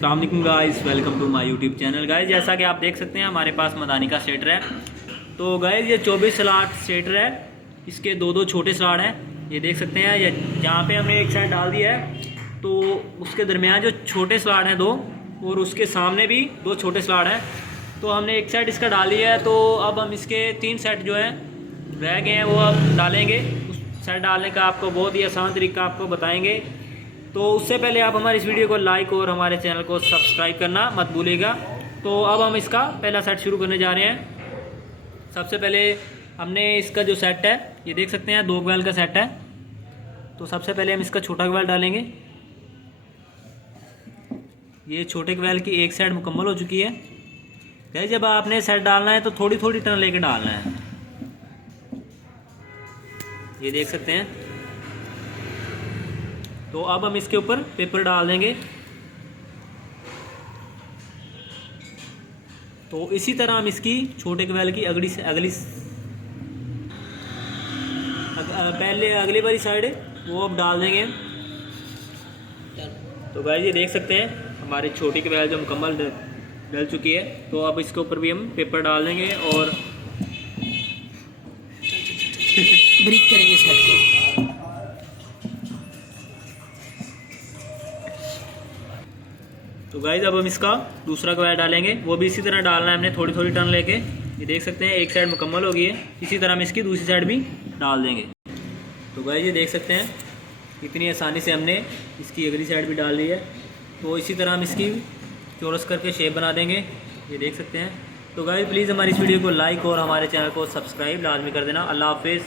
अस्सलाम वालेकुम guys, welcome to my YouTube channel. Guys जैसा कि आप देख सकते हैं हमारे पास मदानी का स्लेटर है। तो गाइस ये 24 स्लॉट स्लेटर है, इसके दो छोटे स्लॉट हैं, ये देख सकते हैं। ये जहाँ पे हमने एक साइड डाल दिया है तो उसके दरमियान जो छोटे स्लॉट हैं दो, और उसके सामने भी दो छोटे स्लॉट हैं। तो हमने एक साइड इसका डाल दिया है, तो अब हम इसके 3 सेट जो हैं रह गए हैं वो अब डालेंगे। उस सेट डालने का आपको बहुत ही आसान तरीका आपको बताएंगे। तो उससे पहले आप हमारे इस वीडियो को लाइक और हमारे चैनल को सब्सक्राइब करना मत भूलिएगा। तो अब हम इसका पहला सेट शुरू करने जा रहे हैं। सबसे पहले हमने इसका जो सेट है ये देख सकते हैं 2 क्वेल का सेट है। तो सबसे पहले हम इसका छोटा क्वेल डालेंगे। ये छोटे क्वेल की एक साइड मुकम्मल हो चुकी है। गाइस जब आपने सेट डालना है तो थोड़ी थोड़ी टर्न लेके डालना है, ये देख सकते हैं। तो अब हम इसके ऊपर पेपर डाल देंगे। तो इसी तरह हम इसकी छोटे क्वेल की अगली वाली साइड वो अब डाल देंगे। तो गाइस ये देख सकते हैं हमारी छोटी क्वेल जो मुकम्मल डल चुकी है। तो अब इसके ऊपर भी हम पेपर डाल देंगे और ब्रेक करेंगे सेट को। तो गाइस अब हम इसका दूसरा क्वेल डालेंगे, वो भी इसी तरह डालना है हमने, थोड़ी थोड़ी टर्न लेके। ये देख सकते हैं एक साइड मुकम्मल हो गई है, इसी तरह हम इसकी दूसरी साइड भी डाल देंगे। तो गाइस ये देख सकते हैं इतनी आसानी से हमने इसकी अगली साइड भी डाल ली है। तो इसी तरह हम इसकी चौरस करके शेप बना देंगे, ये देख सकते हैं। तो गाइस प्लीज़ हमारी इस वीडियो को लाइक और हमारे चैनल को सब्सक्राइब लाजमी कर देना। अल्लाह हाफिज़।